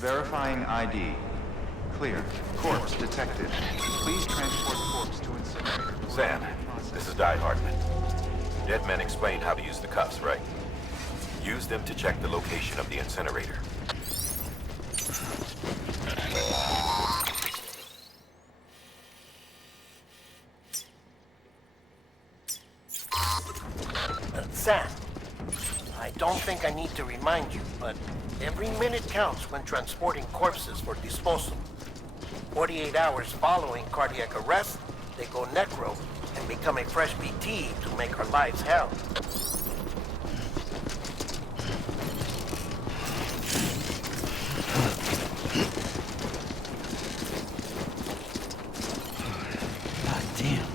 Verifying ID. Clear. Corpse detected. Please transport corpse to incinerator. Sam, this is Die Hartman. Dead men explained how to use the cuffs, right? Use them to check the location of the incinerator. Sam, I don't think I need to remind you, but every minute counts when transporting corpses for disposal. 48 hours following cardiac arrest, they go necro and become a fresh BT to make our lives hell. God damn.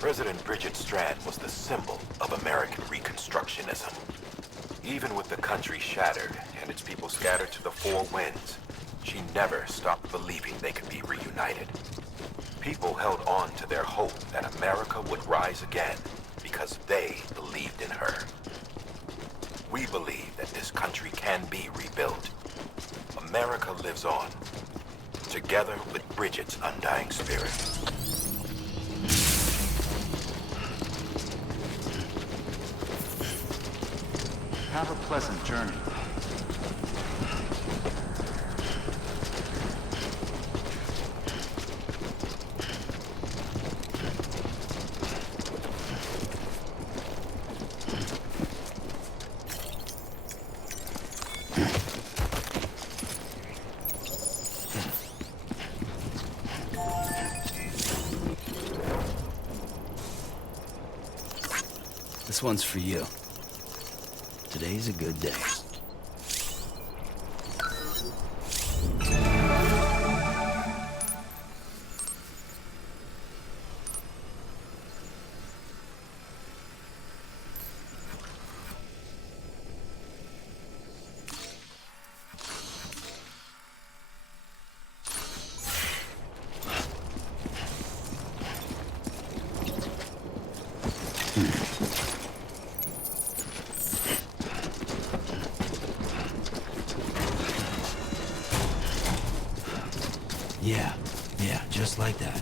President Bridget Strand was the symbol of American Reconstructionism. Even with the country shattered and its people scattered to the four winds, she never stopped believing they could be reunited. People held on to their hope that America would rise again because they believed in her. We believe that this country can be rebuilt. America lives on, together with Bridget's undying spirit. Have a pleasant journey. This one's for you. Today's a good day. Yeah, just like that.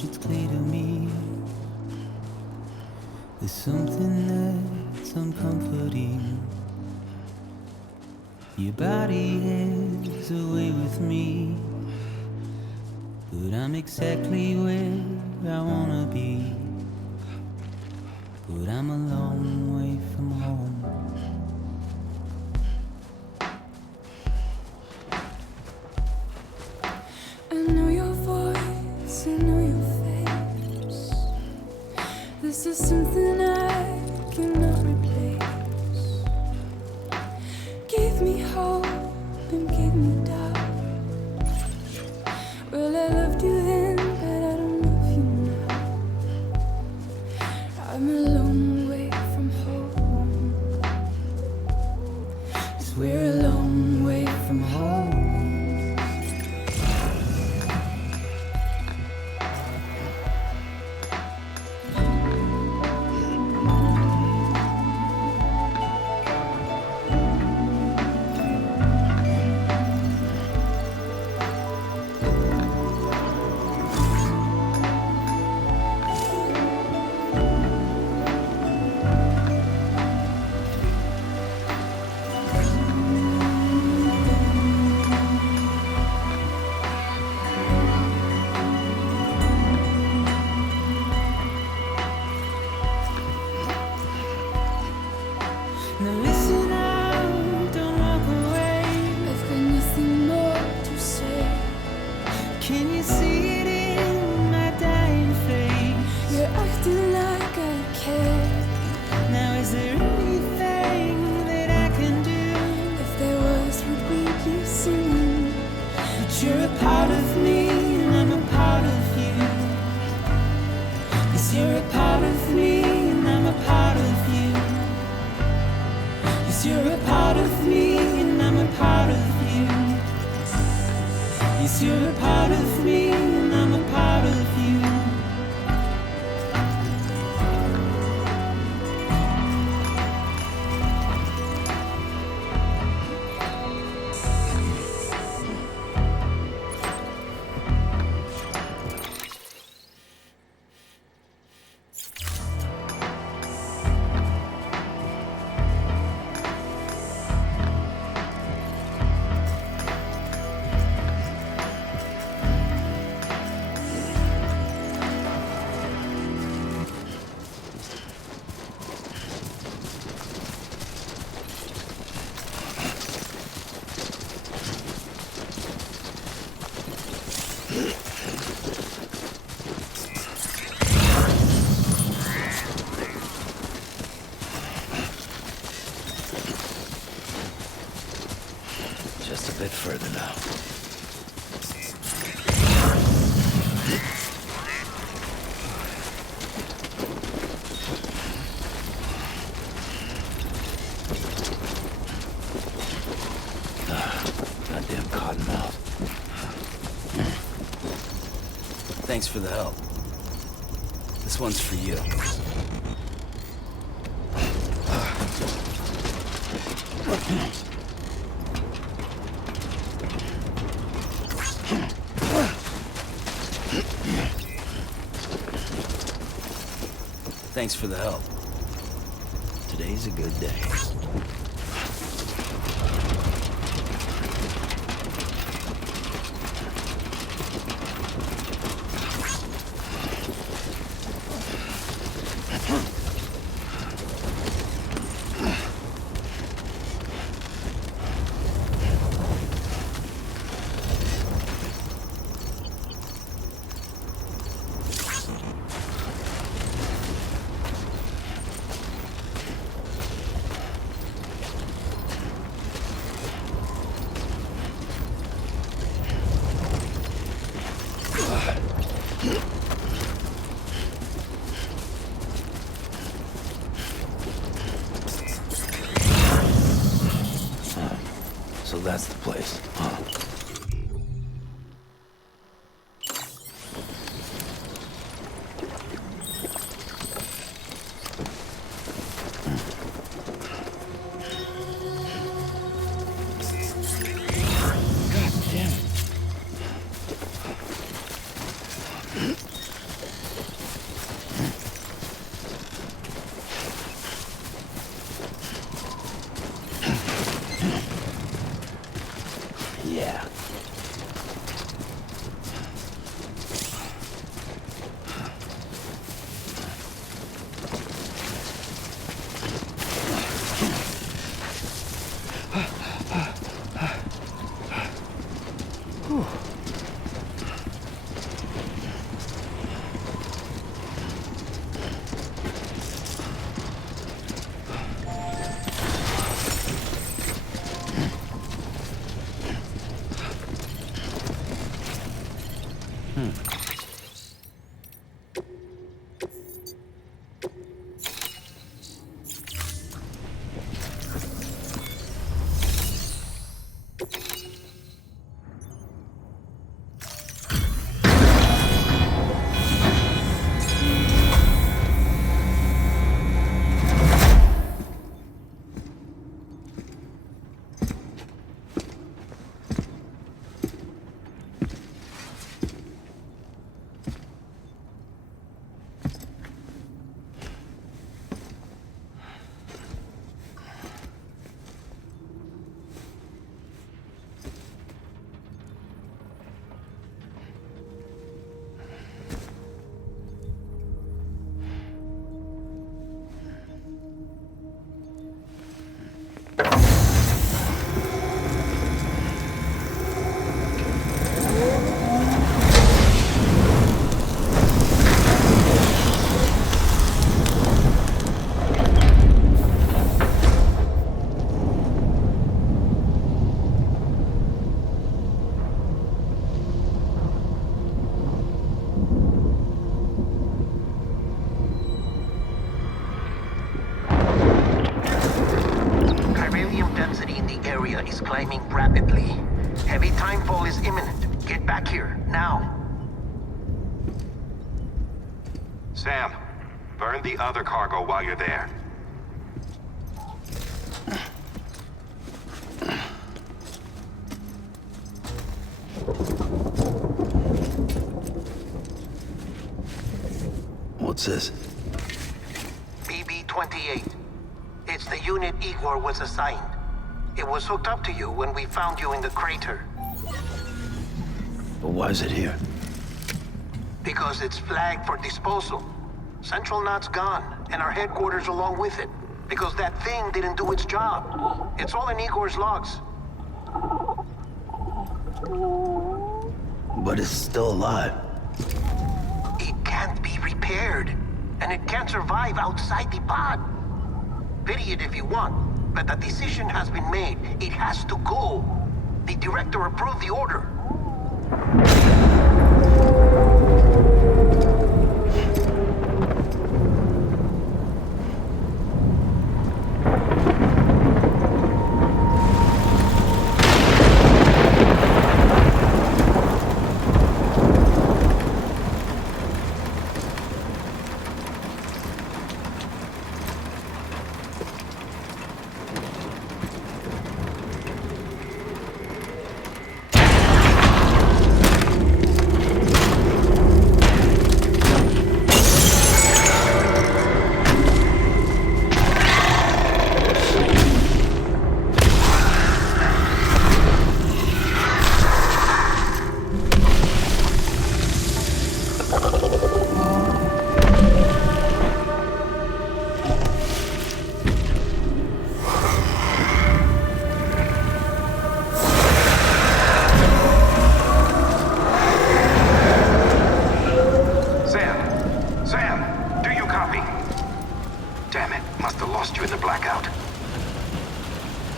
It's clear to me there's something that's uncomforting. Your body is away with me, but I'm exactly where I wanna be. But I'm a long way from home. I know your voice, I know your face. This is something I cannot replace. Give me hope and give me doubt. Well, I loved you then, but I don't love you now. I'm a long way from home. 'Cause we're a long way from home. Guess you're a part of me and I'm a part of you. Just a bit further now. Goddamn cottonmouth. Thanks for the help. This one's for you. Thanks for the help. Today's a good day. So that's the place, huh? God damn it. Yeah. Density in the area is climbing rapidly. Heavy timefall is imminent. Get back here, now. Sam, burn the other cargo while you're there. What's this? BB-28. It's the unit Igor was assigned. It was hooked up to you when we found you in the crater. But why is it here? Because it's flagged for disposal. Central Knot's gone, and our headquarters along with it. Because that thing didn't do its job. It's all in Igor's logs. But it's still alive. It can't be repaired, and it can't survive outside the pod. Pity it if you want, but the decision has been made. It has to go. The director approved the order.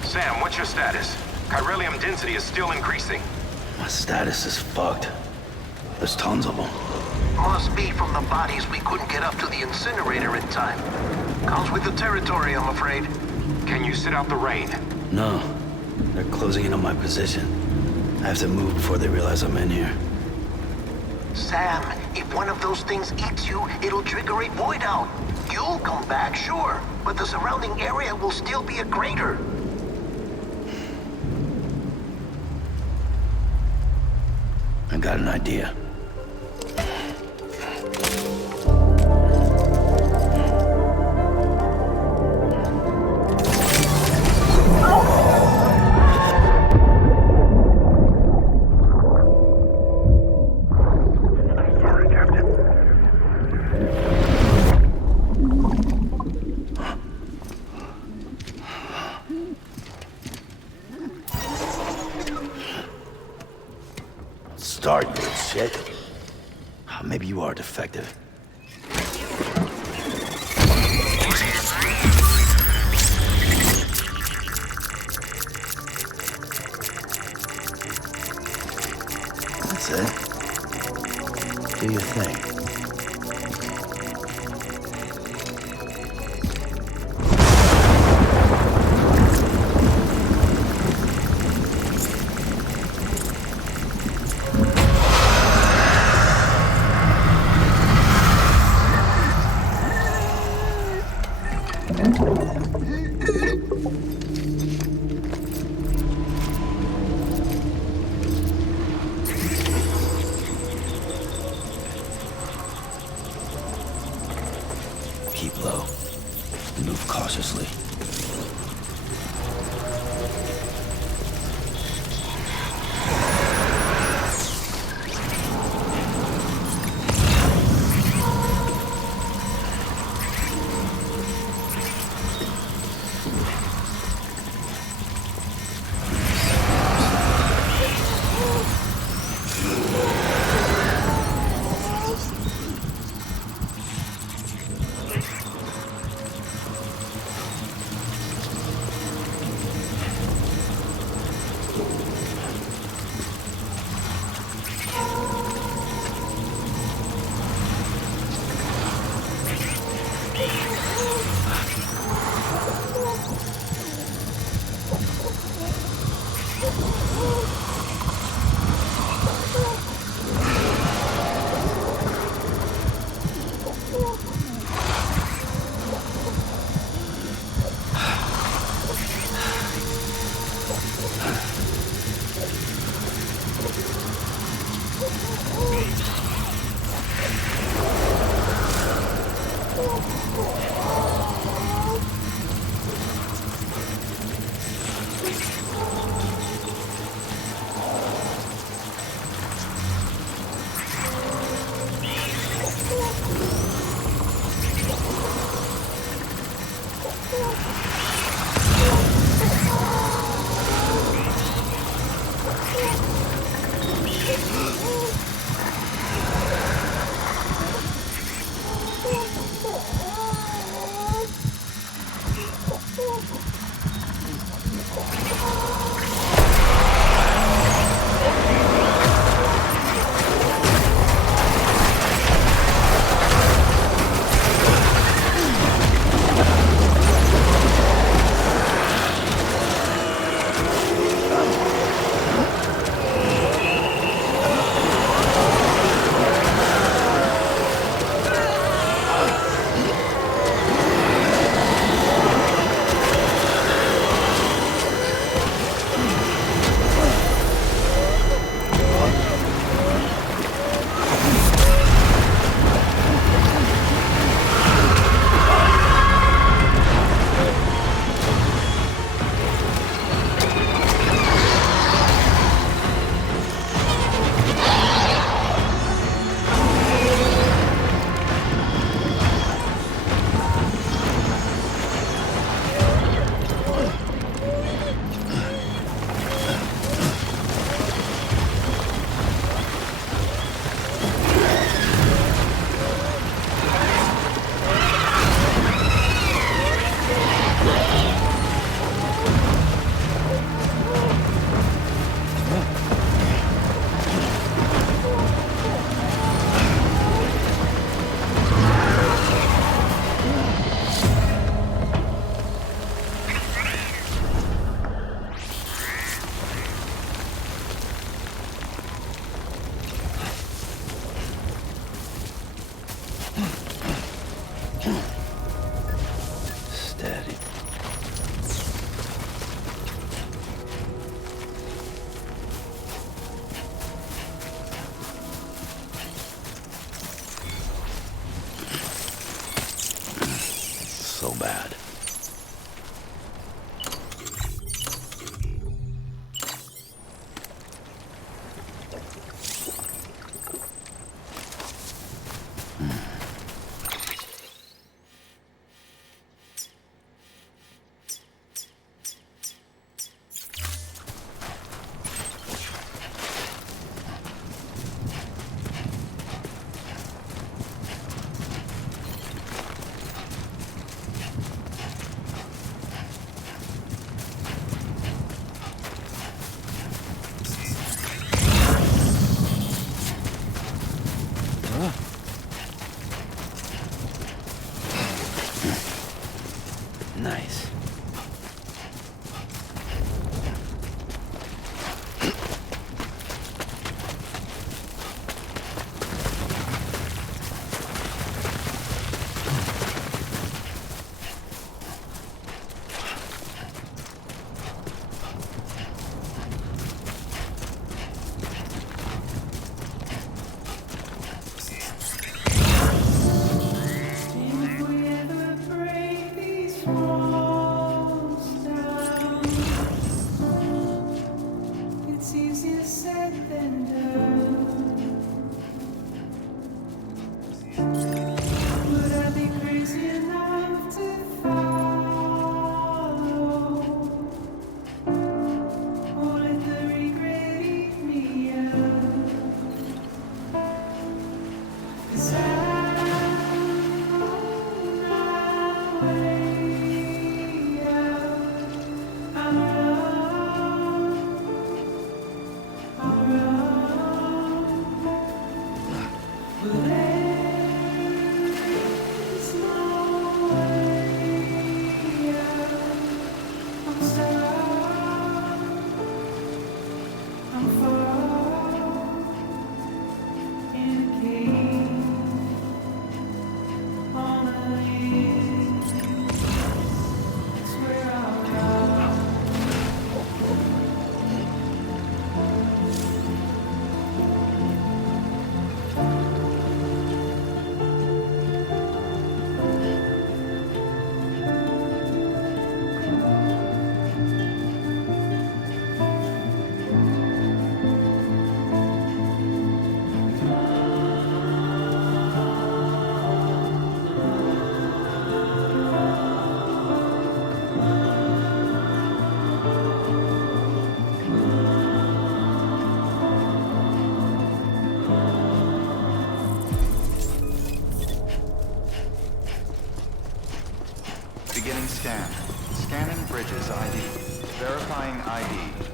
Sam, what's your status? Chiralium density is still increasing. My status is fucked. There's tons of them. Must be from the bodies we couldn't get up to the incinerator in time. Comes with the territory, I'm afraid. Can you sit out the rain? No. They're closing in on my position. I have to move before they realize I'm in here. Sam, if one of those things eats you, it'll trigger a void out. You'll come back, sure, but the surrounding area will still be a crater. I got an idea. Start, you shit. Maybe you are defective. That's it. Do your thing.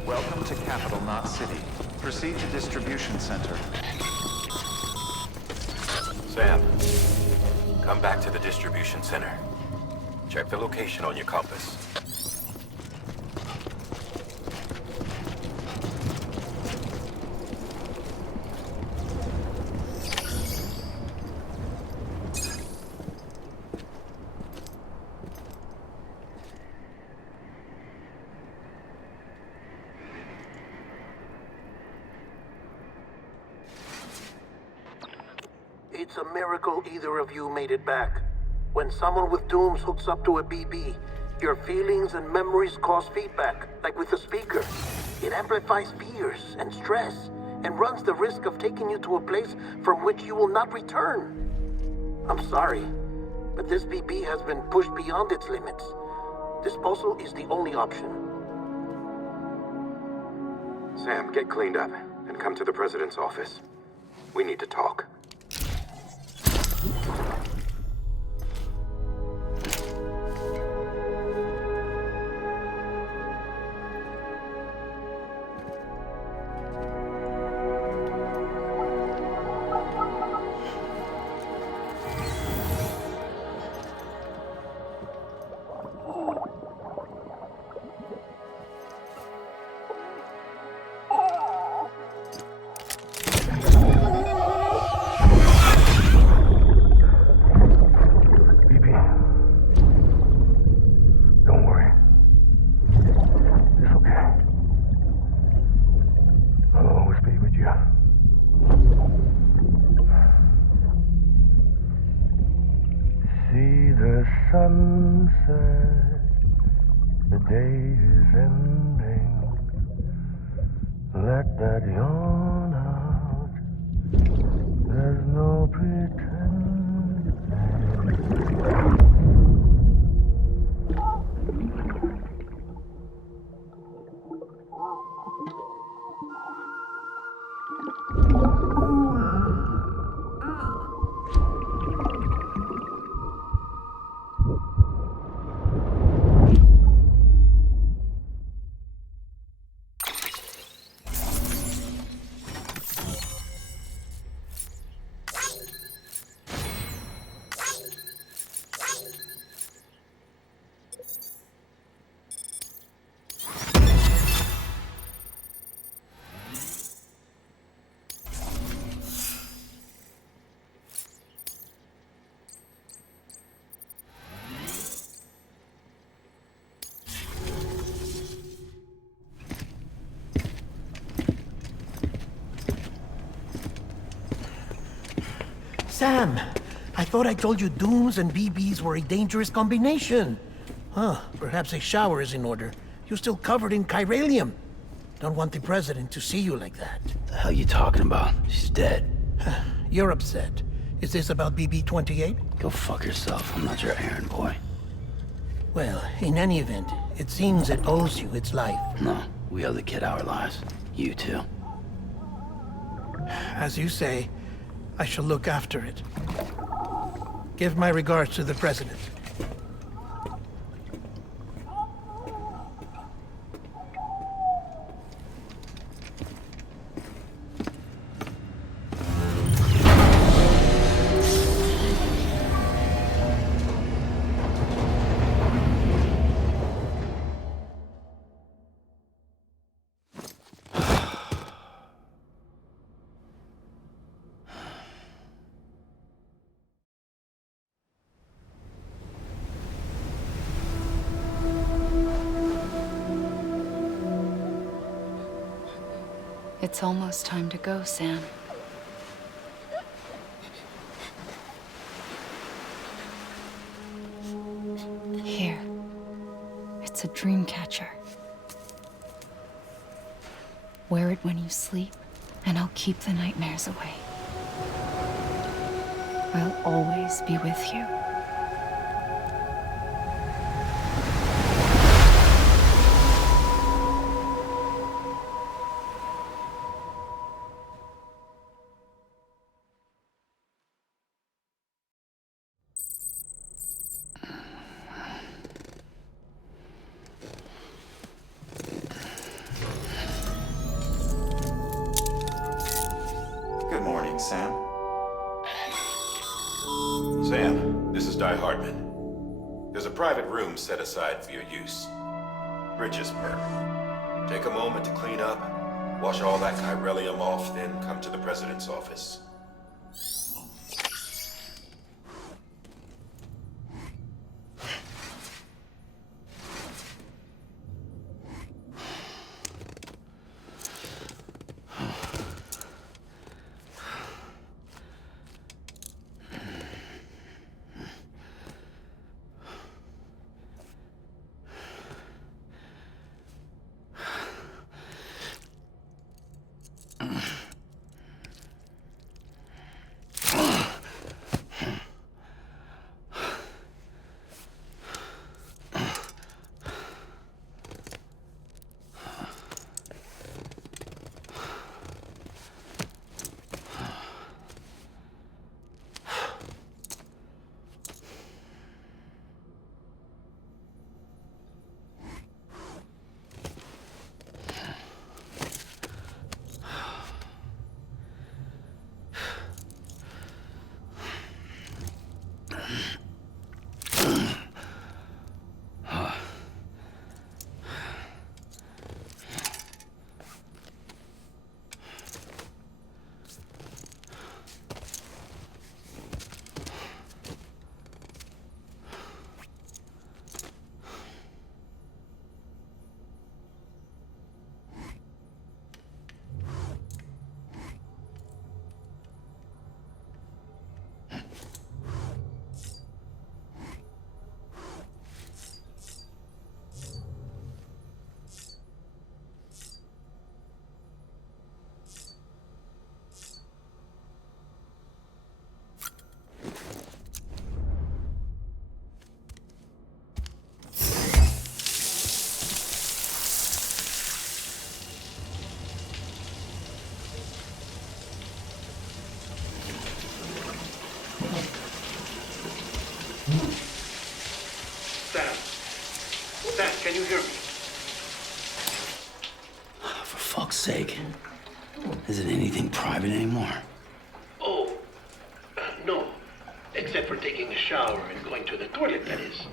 welcome to Capital, not City. Proceed to Distribution Center. Sam, come back to the distribution center. Check the location on your compass. It's a miracle either of you made it back. When someone with dooms hooks up to a BB, your feelings and memories cause feedback, like with the speaker. It amplifies fears and stress, and runs the risk of taking you to a place from which you will not return. I'm sorry, but this BB has been pushed beyond its limits. Disposal is the only option. Sam, get cleaned up and come to the president's office. We need to talk. Sunset, the day is ending. Let that yawn out. There's no pretending. Sam, I thought I told you dooms and BBs were a dangerous combination. Huh, perhaps a shower is in order. You're still covered in chiralium. Don't want the president to see you like that. The hell you talking about? She's dead. You're upset. Is this about BB-28? Go fuck yourself. I'm not your errand boy. Well, in any event, it seems it owes you its life. No, we owe the kid our lives. You too. As you say, I shall look after it. Give my regards to the president. It's almost time to go, Sam. Here. It's a dream catcher. Wear it when you sleep, and I'll keep the nightmares away. I'll always be with you. doing, Sam? Sam, this is Di Hartman. There's a private room set aside for your use. Bridges perk. Take a moment to clean up, wash all that chiralium off, then come to the president's office. Sam, can you hear me? For fuck's sake. Isn't anything private anymore? Oh, no. Except for taking a shower and going to the toilet, that is.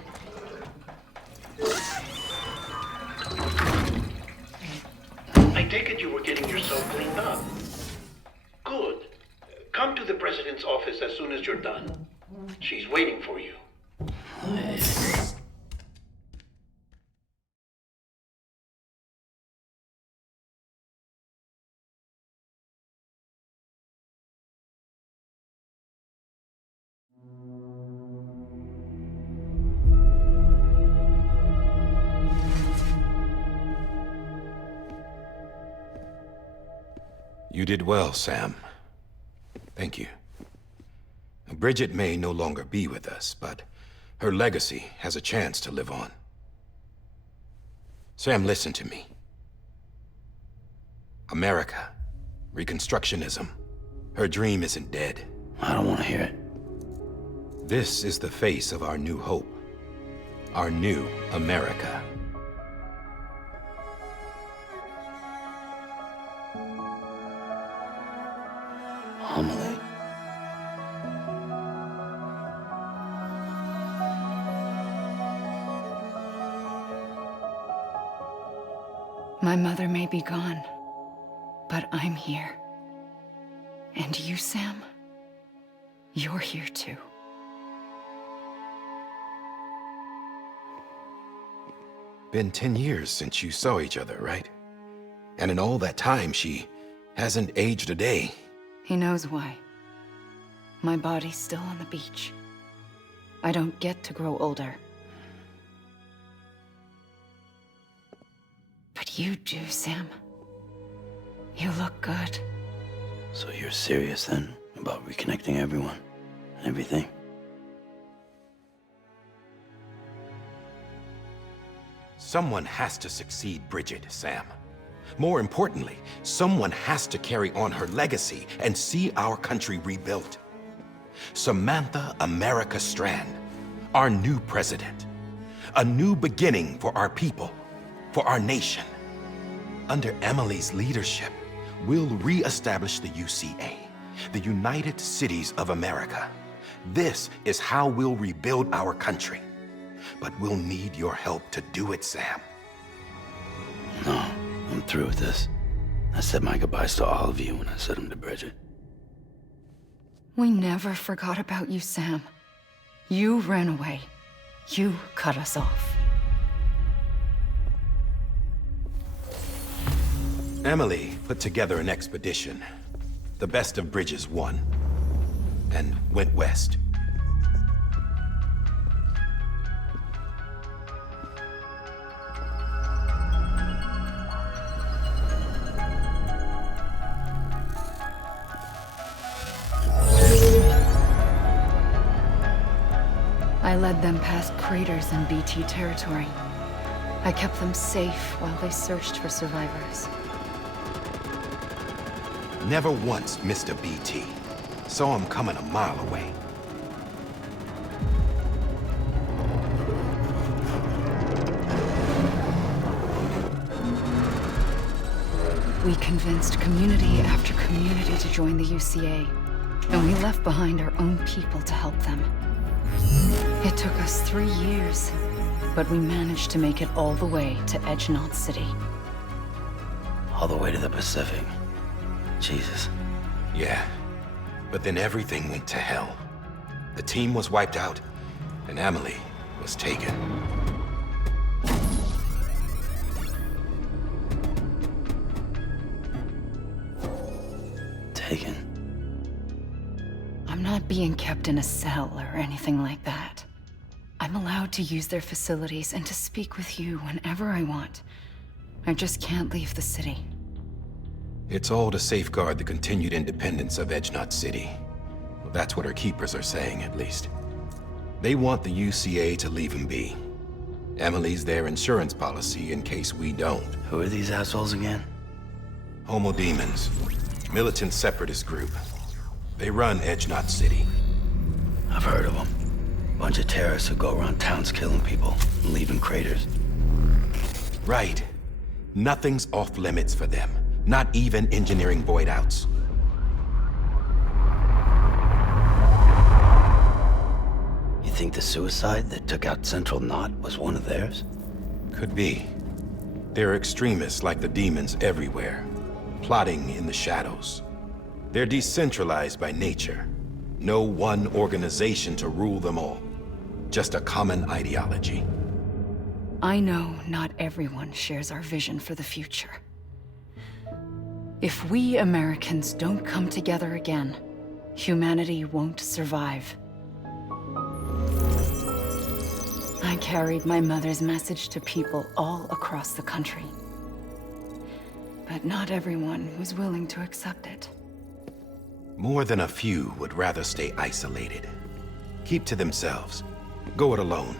I take it you were getting yourself cleaned up. Good. Come to the president's office as soon as you're done. She's waiting for you. You did well, Sam. Thank you. Bridget may no longer be with us, but her legacy has a chance to live on. Sam, listen to me. America, Reconstructionism, her dream isn't dead. I don't want to hear it. This is the face of our new hope. Our new America. Homily. My mother may be gone, but I'm here. And you, Sam, you're here too. Been 10 years since you saw each other, right? And in all that time, she hasn't aged a day. He knows why. My body's still on the beach. I don't get to grow older. But you do, Sam. You look good. So you're serious then about reconnecting everyone and everything? Someone has to succeed Bridget, Sam. More importantly, someone has to carry on her legacy and see our country rebuilt. Samantha America Strand, our new president. A new beginning for our people, for our nation. Under Emily's leadership, we'll re-establish the UCA, The United Cities of America. This is how we'll rebuild our country. But we'll need your help to do it, Sam. No, I'm through with this. I said my goodbyes to all of you when I said them to Bridget. We never forgot about you, Sam. You ran away. You cut us off. Emily put together an expedition. The best of Bridges won. And went west. I led them past craters in BT territory. I kept them safe while they searched for survivors. Never once missed a BT. Saw him coming a mile away. We convinced community after community to join the UCA, and we left behind our own people to help them. It took us 3 years, but we managed to make it all the way to Edgenot City. All the way to the Pacific. Jesus. Yeah, but then everything went to hell. The team was wiped out, and Emily was taken. Taken. I'm not being kept in a cell or anything like that. I'm allowed to use their facilities and to speak with you whenever I want. I just can't leave the city. It's all to safeguard the continued independence of Edgenot City. Well, that's what our keepers are saying, at least. They want the UCA to leave him be. Emily's their insurance policy in case we don't. Who are these assholes again? Homo Demons. Militant separatist group. They run Edgenot City. I've heard of them. Bunch of terrorists who go around towns killing people and leaving craters. Right. Nothing's off limits for them. Not even engineering void outs. You think the suicide that took out Central Knot was one of theirs? Could be. There are extremists like the demons everywhere, plotting in the shadows. They're decentralized by nature. No one organization to rule them all. Just a common ideology. I know not everyone shares our vision for the future. If we Americans don't come together again, humanity won't survive. I carried my mother's message to people all across the country. But not everyone was willing to accept it. More than a few would rather stay isolated. Keep to themselves. Go it alone.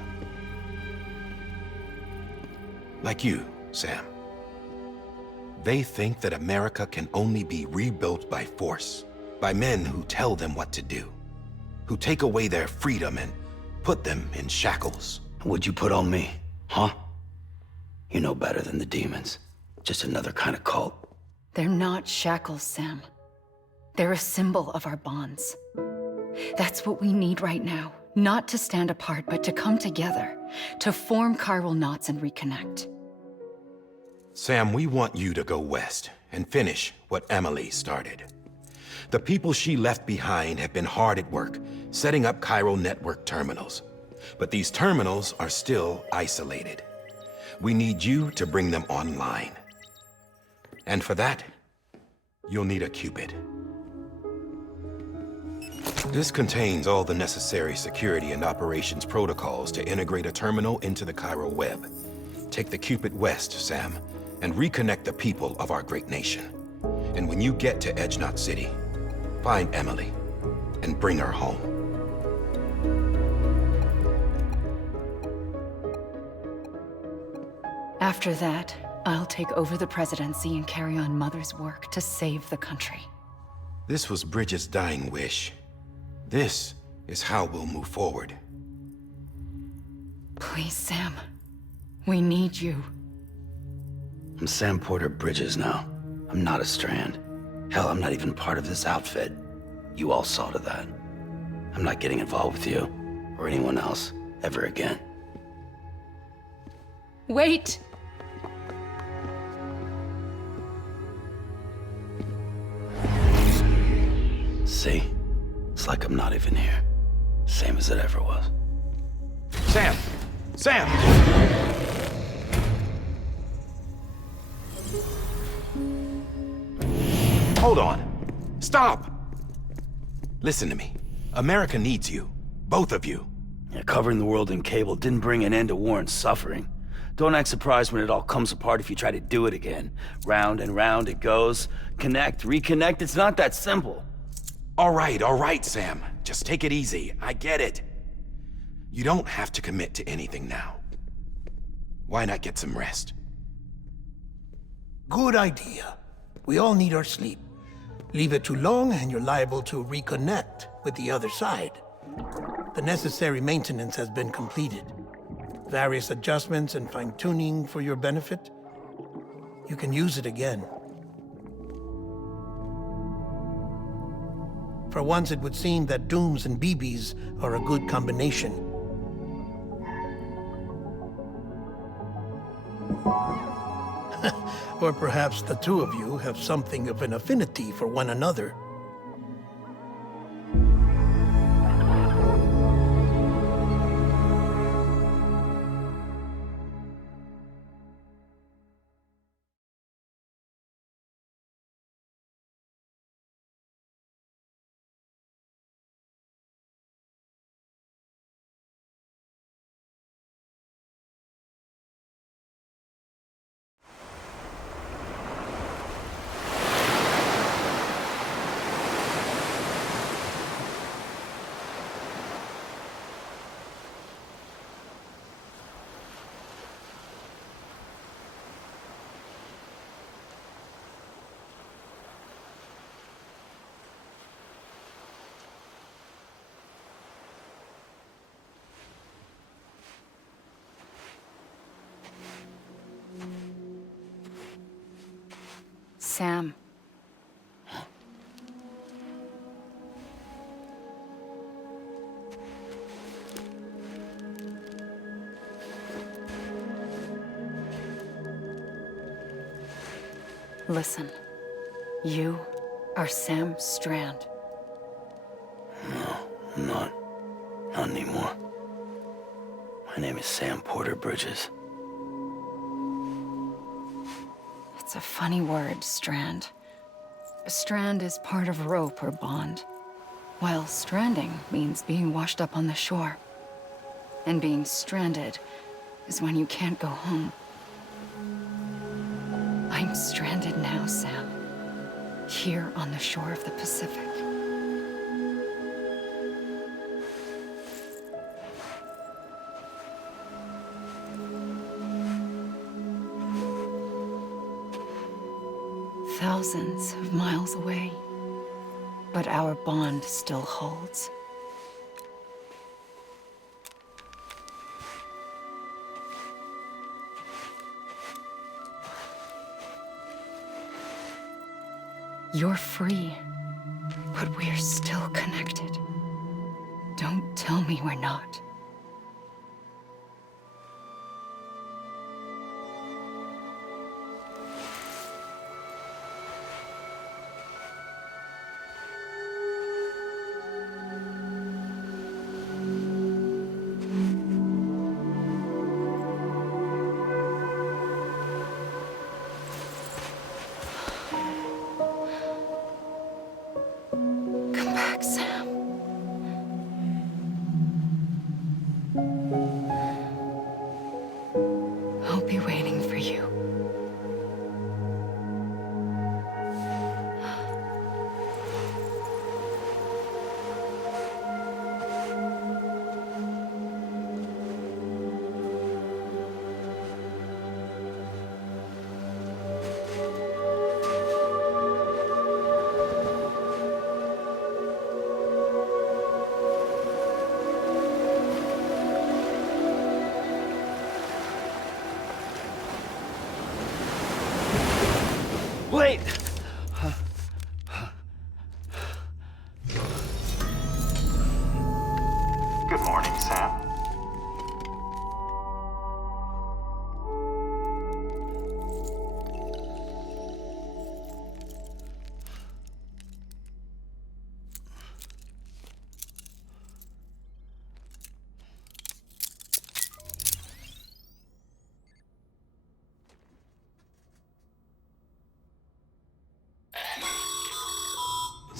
Like you, Sam. They think that America can only be rebuilt by force, by men who tell them what to do, who take away their freedom and put them in shackles. What'd you put on me, huh? You know better than the demons. Just another kind of cult. They're not shackles, Sam. They're a symbol of our bonds. That's what we need right now. Not to stand apart, but to come together, to form chiral knots and reconnect. Sam, we want you to go west and finish what Emily started. The people she left behind have been hard at work, setting up chiral network terminals. But these terminals are still isolated. We need you to bring them online. And for that, you'll need a Cupid. This contains all the necessary security and operations protocols to integrate a terminal into the chiral web. Take the Cupid west, Sam, and reconnect the people of our great nation. And when you get to Edgenot City, find Emily and bring her home. After that, I'll take over the presidency and carry on Mother's work to save the country. This was Bridget's dying wish. This is how we'll move forward. Please, Sam. We need you. I'm Sam Porter Bridges now. I'm not a Strand. Hell, I'm not even part of this outfit. You all saw to that. I'm not getting involved with you, or anyone else, ever again. Wait! See? It's like I'm not even here. Same as it ever was. Sam! Sam! Hold on. Stop! Listen to me. America needs you. Both of you. Yeah, covering the world in cable didn't bring an end to war and suffering. Don't act surprised when it all comes apart if you try to do it again. Round and round it goes. Connect, reconnect, it's not that simple. All right, Sam. Just take it easy. I get it. You don't have to commit to anything now. Why not get some rest? Good idea. We all need our sleep. Leave it too long and you're liable to reconnect with the other side. The necessary maintenance has been completed. Various adjustments and fine-tuning for your benefit. You can use it again. For once, it would seem that Dooms and BBs are a good combination. Or perhaps the two of you have something of an affinity for one another. Sam. Listen. You are Sam Strand. No, I'm not. Not anymore. My name is Sam Porter Bridges. It's a funny word, Strand. A strand is part of rope or bond, while stranding means being washed up on the shore. And being stranded is when you can't go home. I'm stranded now, Sam. Here on the shore of the Pacific. Thousands of miles away, but our bond still holds. You're free, but we're still connected. Don't tell me we're not. Come back, Sam. I'll be waiting for you. Wait!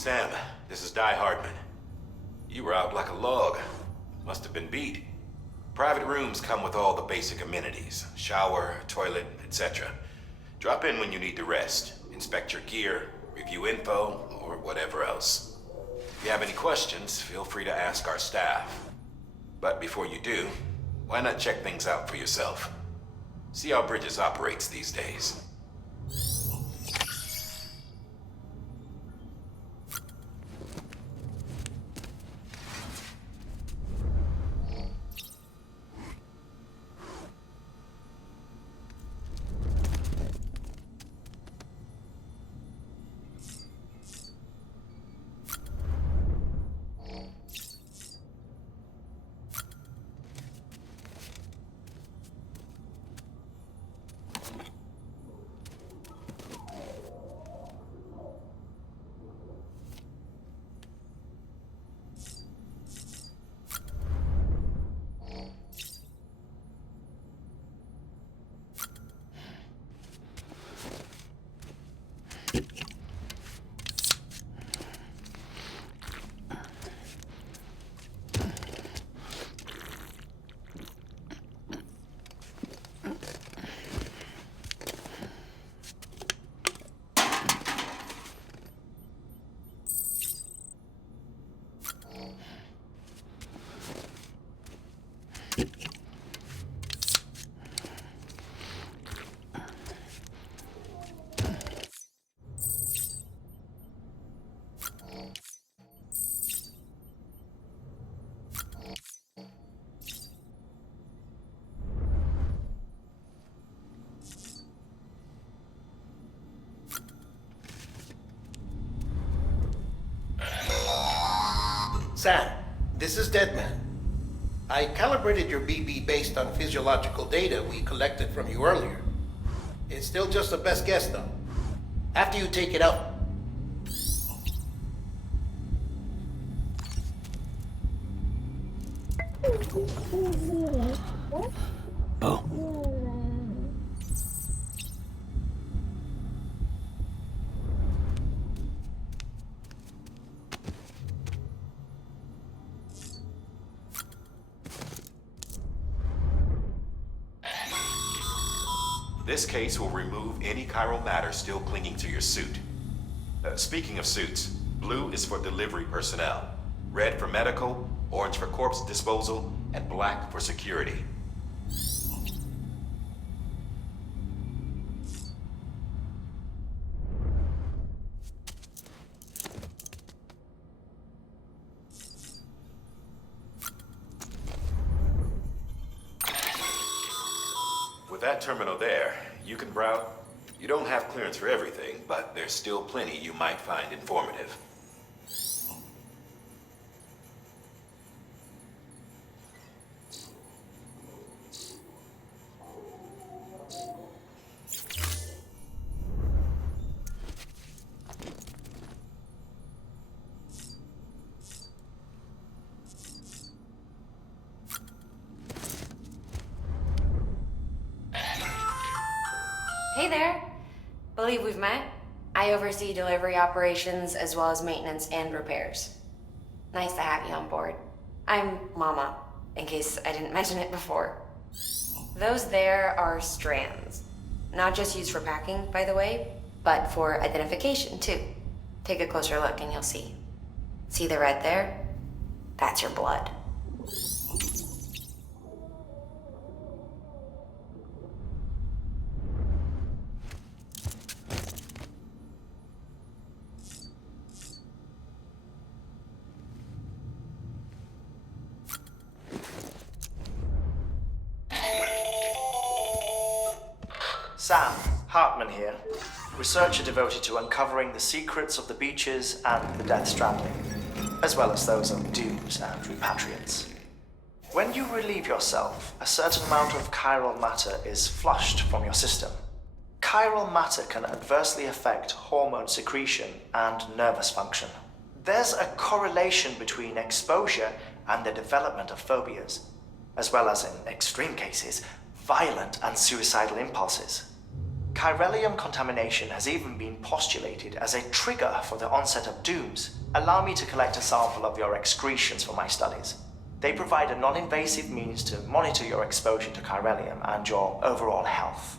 Sam, this is Di Hardman. You were out like a log. Must have been beat. Private rooms come with all the basic amenities. Shower, toilet, etc. Drop in when you need to rest. Inspect your gear, review info, or whatever else. If you have any questions, feel free to ask our staff. But before you do, why not check things out for yourself? See how Bridges operates these days. Sam, this is Deadman. I calibrated your BB based on physiological data we collected from you earlier. It's still just a best guess, though. After you take it out, This case will remove any chiral matter still clinging to your suit. Speaking of suits, blue is for delivery personnel, red for medical, orange for corpse disposal, and black for security. With that terminal there, you can browse. You don't have clearance for everything, but there's still plenty you might find informative. Hey there. Believe we've met. I oversee delivery operations as well as maintenance and repairs. Nice to have you on board. I'm Mama, in case I didn't mention it before. Those there are strands. Not just used for packing, by the way, but for identification too. Take a closer look and you'll see. See the red there? That's your blood. Sam, Hartman here, researcher devoted to uncovering the secrets of the beaches and the Death Stranding, as well as those of dooms and repatriates. When you relieve yourself, a certain amount of chiral matter is flushed from your system. Chiral matter can adversely affect hormone secretion and nervous function. There's a correlation between exposure and the development of phobias, as well as, in extreme cases, violent and suicidal impulses. Chiralium contamination has even been postulated as a trigger for the onset of dooms. Allow me to collect a sample of your excretions for my studies. They provide a non-invasive means to monitor your exposure to chiralium and your overall health.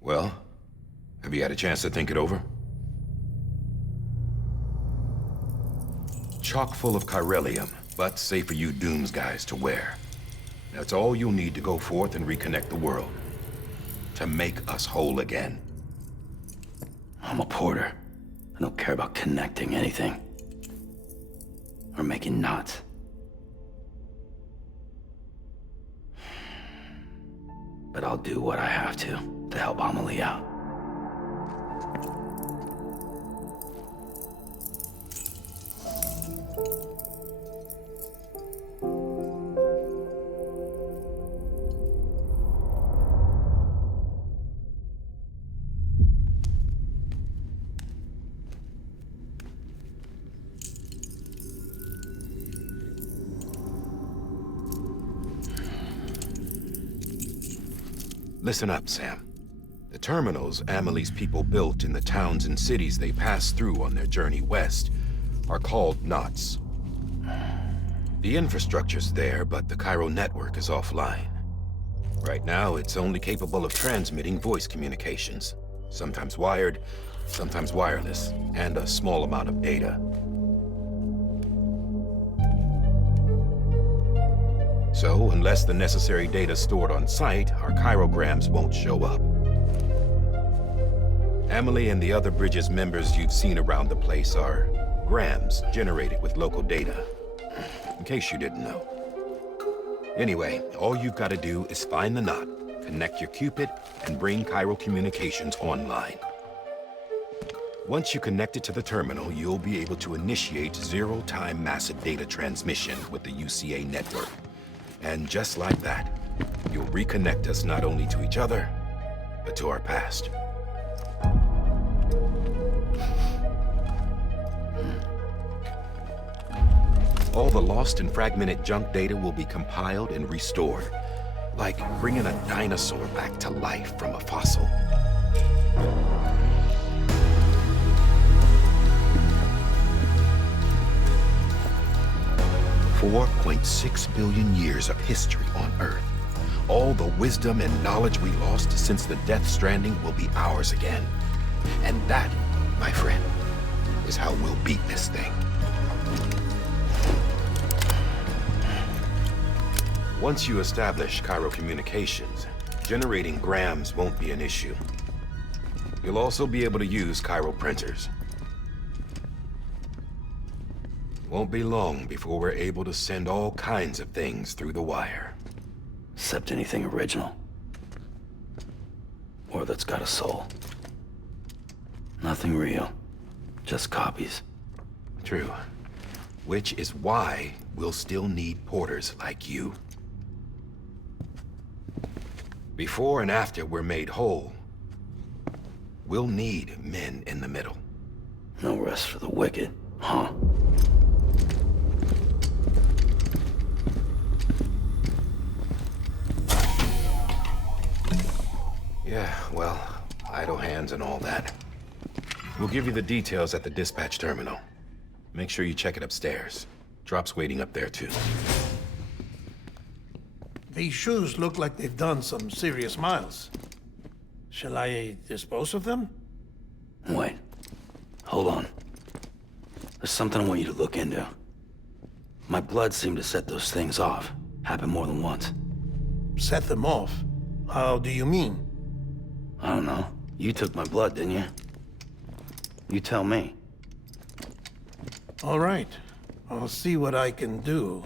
Well, have you had a chance to think it over? Chock full of chiralium, but safe for you Dooms guys to wear. That's all you'll need to go forth and reconnect the world. To make us whole again. I'm a porter. I don't care about connecting anything. Or making knots. But I'll do what I have to help Amelie out. Listen up, Sam. The terminals Amelie's people built in the towns and cities they passed through on their journey west are called knots. The infrastructure's there, but the Cairo network is offline. Right now, it's only capable of transmitting voice communications, sometimes wired, sometimes wireless, and a small amount of data. So, unless the necessary data's stored on site, our chirograms won't show up. Amelie and the other Bridges members you've seen around the place are grams generated with local data. In case you didn't know. Anyway, all you've got to do is find the knot, connect your Cupid, and bring Cairo communications online. Once you connect it to the terminal, you'll be able to initiate zero-time massive data transmission with the UCA network. And just like that, you'll reconnect us not only to each other, but to our past. All the lost and fragmented junk data will be compiled and restored, like bringing a dinosaur back to life from a fossil. $4.6 billion years of history on Earth. All the wisdom and knowledge we lost since the Death Stranding will be ours again. And that, my friend, is how we'll beat this thing. Once you establish Cairo communications, generating grams won't be an issue. You'll also be able to use Cairo printers. Won't be long before we're able to send all kinds of things through the wire. Except anything original. Or that's got a soul. Nothing real. Just copies. True. Which is why we'll still need porters like you. Before and after we're made whole, we'll need men in the middle. No rest for the wicked, huh? Yeah, well, idle hands and all that. We'll give you the details at the dispatch terminal. Make sure you check it upstairs. Drop's waiting up there, too. These shoes look like they've done some serious miles. Shall I dispose of them? Wait. Hold on. There's something I want you to look into. My blood seemed to set those things off. Happened more than once. Set them off? How do you mean? I don't know. You took my blood, didn't you? You tell me. All right. I'll see what I can do.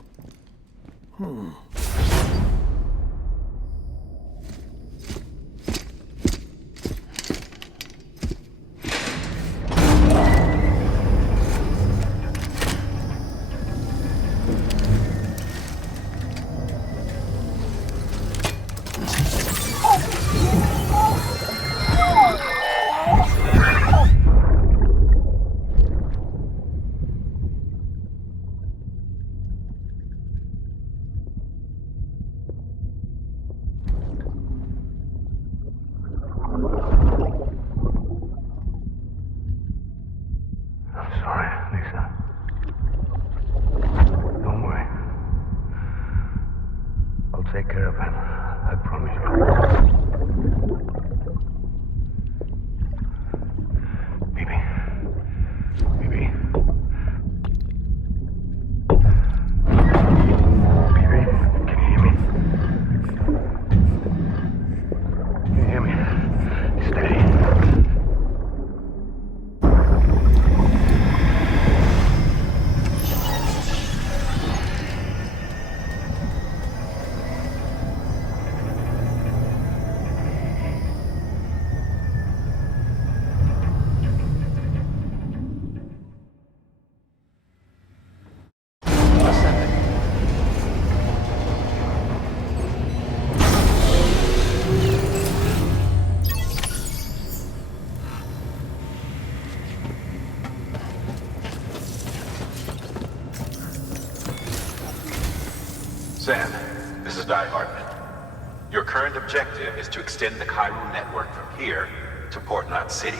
objective is to extend the Cairo network from here to Port Knot City.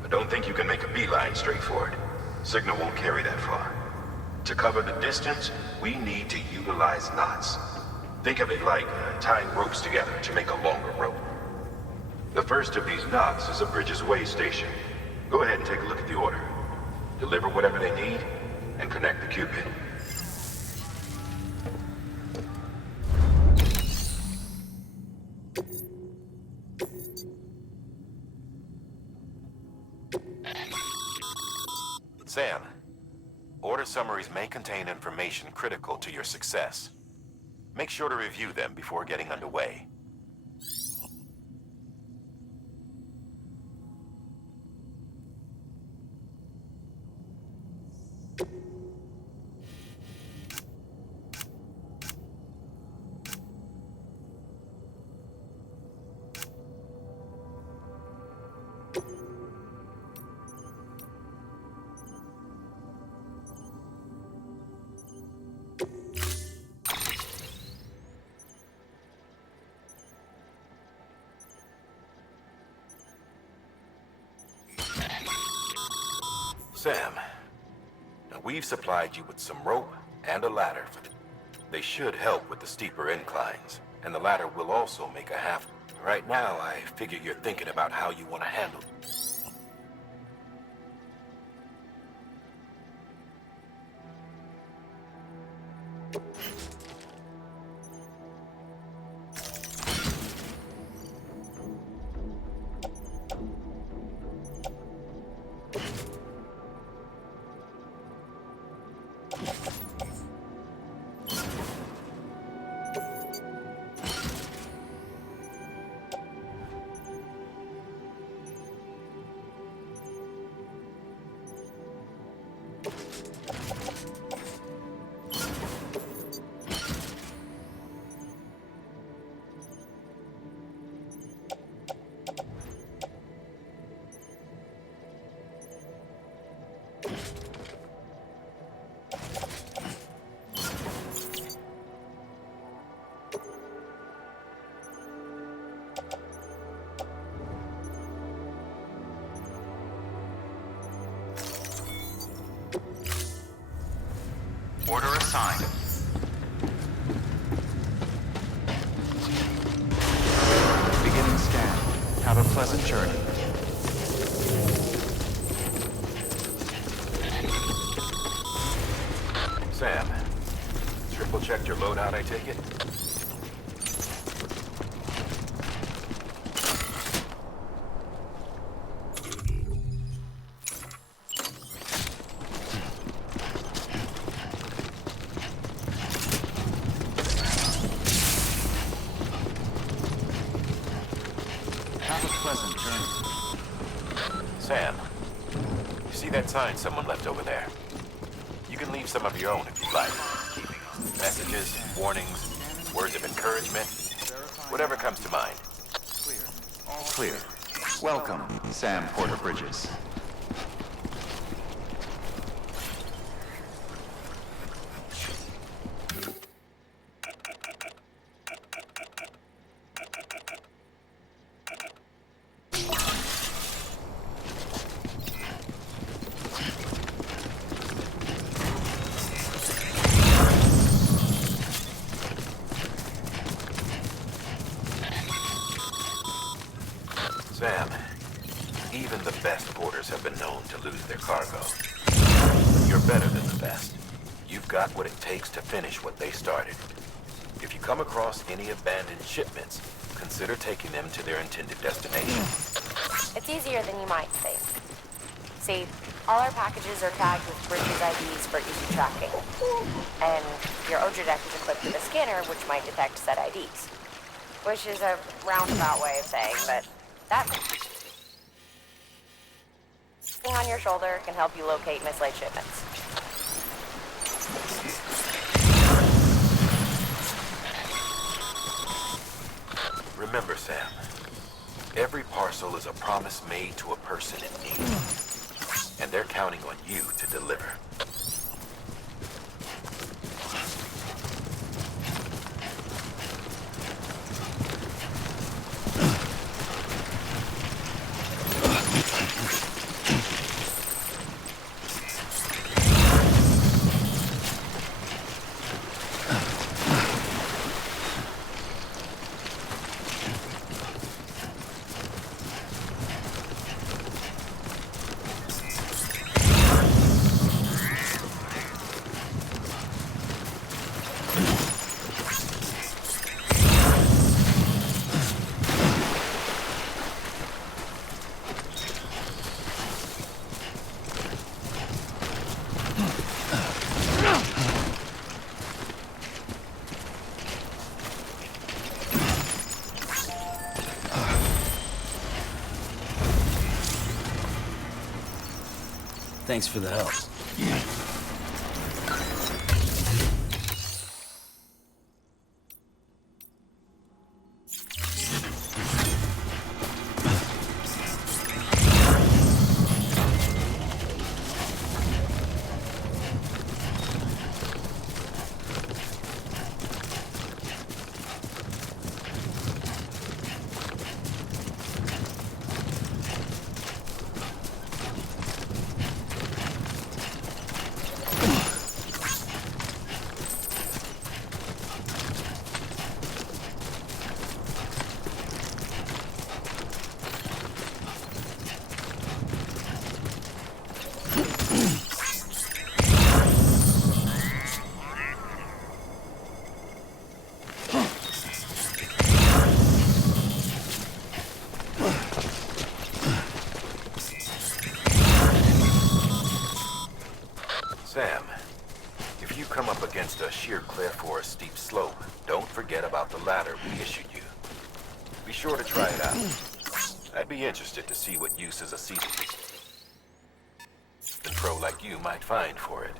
But don't think you can make a beeline straight for it. Signal won't carry that far. To cover the distance, we need to utilize knots. Think of it like tying ropes together to make a longer rope. The first of these knots is a Bridges Way station. Go ahead and take a look at the order. Deliver whatever they need, and connect the Cupid. Sam, order summaries may contain information critical to your success. Make sure to review them before getting underway. Sam, now we've supplied you with some rope and a ladder. They should help with the steeper inclines, and the ladder will also make a half. Right now, I figure you're thinking about how you want to handle it. Order assigned. Beginning scan. Have a pleasant journey. Sam, triple checked your loadout, I take it? Have a pleasant journey. Sam, you see that sign someone left over there? You can leave some of your own if you'd like. Messages, warnings, words of encouragement, whatever comes to mind. Clear. All clear. Welcome, Sam Porter Bridges. Sam, even the best porters have been known to lose their cargo. But you're better than the best. You've got what it takes to finish what they started. If you come across any abandoned shipments, consider taking them to their intended destination. It's easier than you might think. See, all our packages are tagged with Bridges IDs for easy tracking. And your Odra deck is equipped with a scanner which might detect said IDs. Which is a roundabout way of saying, but that thing on your shoulder can help you locate mislaid shipments. Remember, Sam, every parcel is a promise made to a person in need. And they're counting on you to deliver. Thanks for the help. Sam, if you come up against a sheer cliff or a steep slope, don't forget about the ladder we issued you. Be sure to try it out. I'd be interested to see what uses a seasoned pro like you might find for it.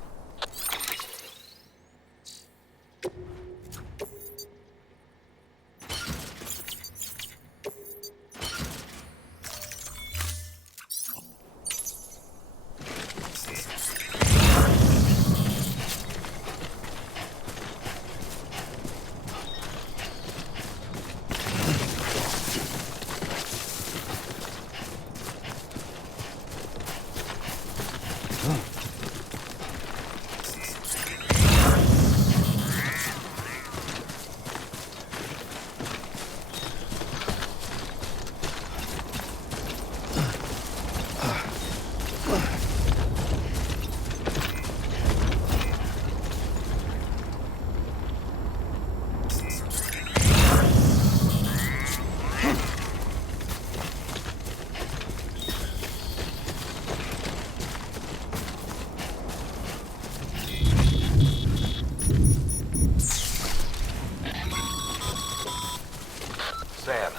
Sam,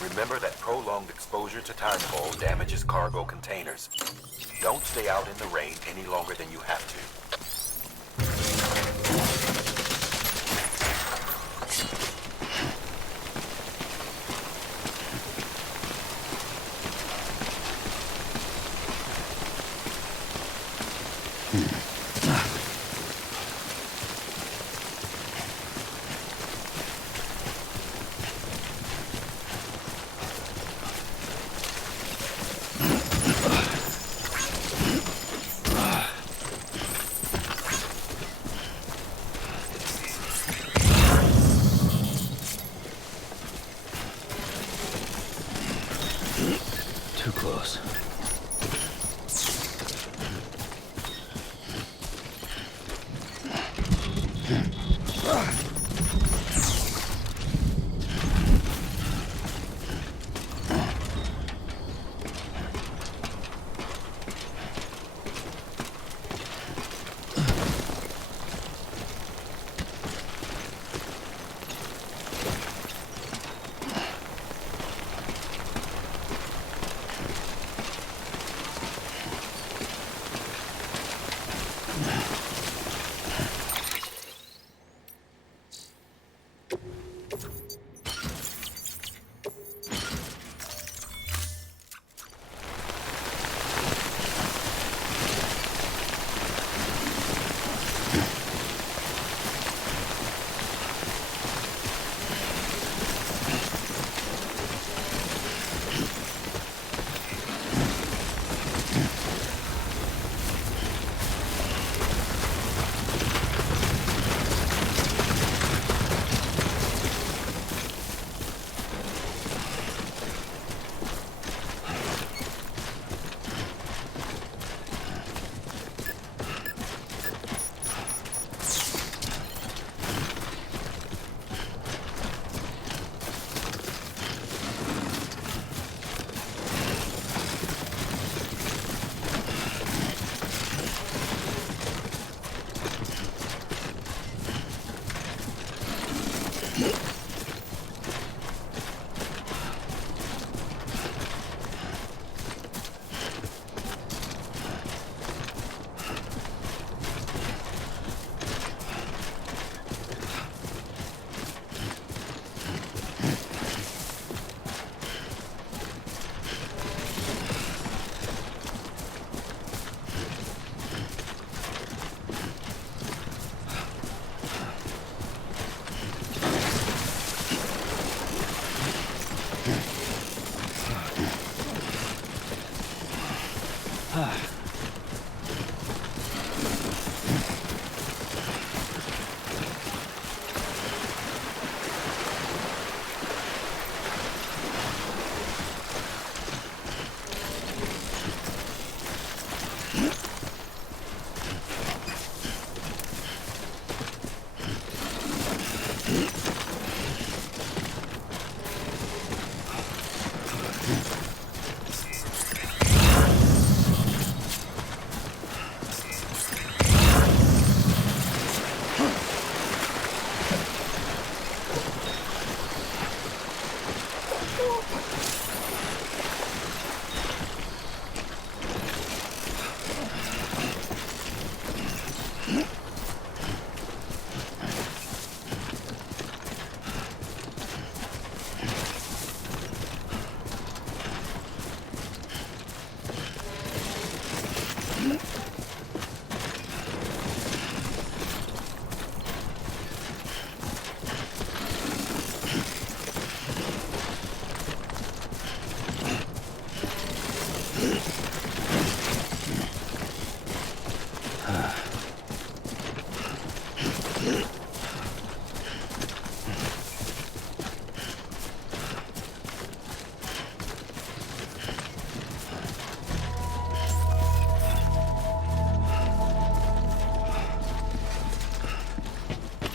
remember that prolonged exposure to timefall damages cargo containers. Don't stay out in the rain any longer than you have to. Too close.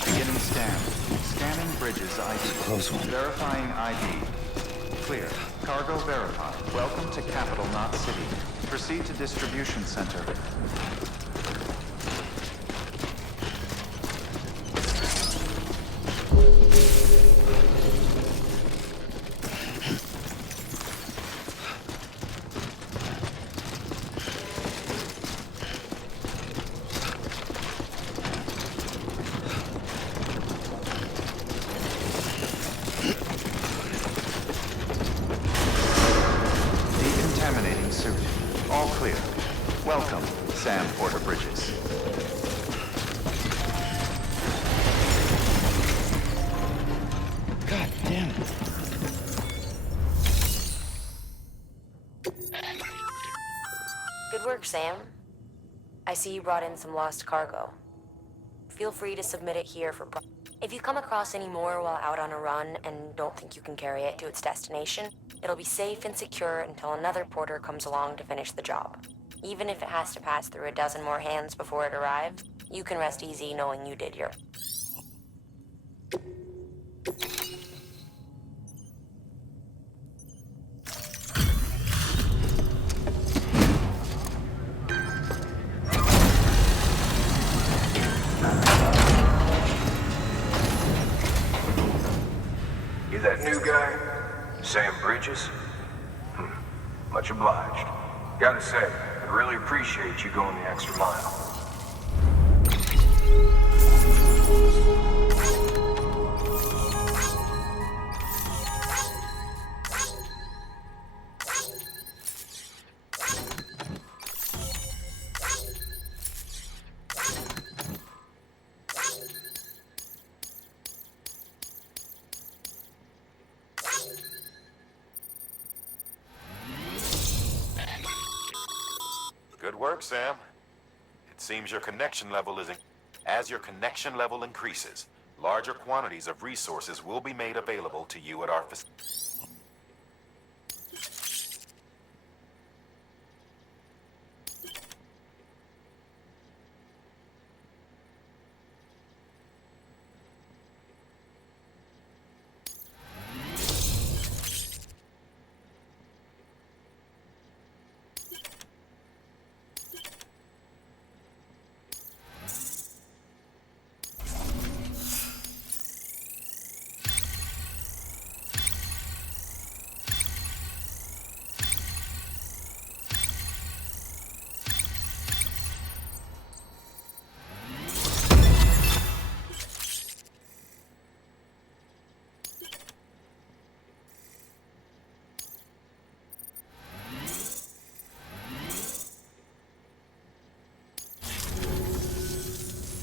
Beginning scan. Scanning bridges ID. Close one. Verifying ID. Clear. Cargo verified. Welcome to Capital Knot City. Proceed to distribution center. Decontaminating suit. All clear. Welcome, Sam Porter Bridges. God damn it. Good work, Sam. I see you brought in some lost cargo. Feel free to submit it here for... If you come across any more while out on a run and don't think you can carry it to its destination, it'll be safe and secure until another porter comes along to finish the job. Even if it has to pass through a dozen more hands before it arrives, you can rest easy knowing you did your... You that new guy? Sam Bridges? Much obliged. Gotta say, I really appreciate you going the extra mile. Good work, Sam. It seems your connection level is... As your connection level increases, larger quantities of resources will be made available to you at our facility.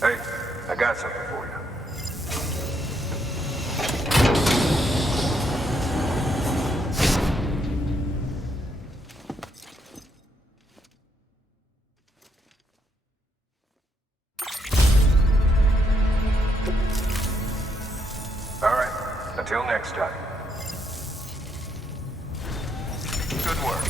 Hey, I got something for you. extract. Good work.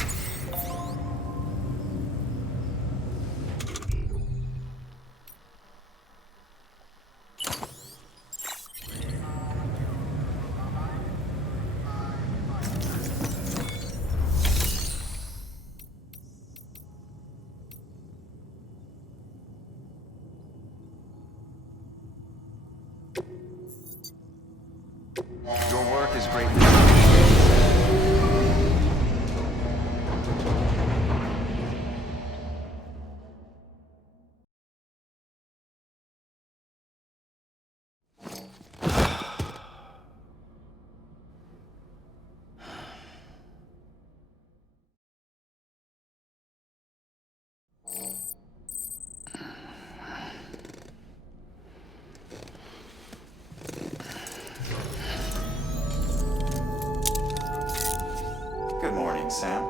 Your work is greatly appreciated. Good morning, Sam.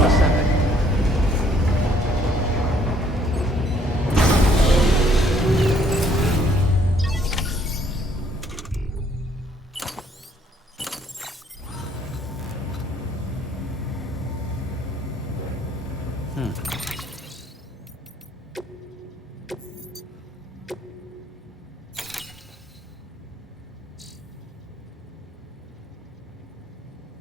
Ascending.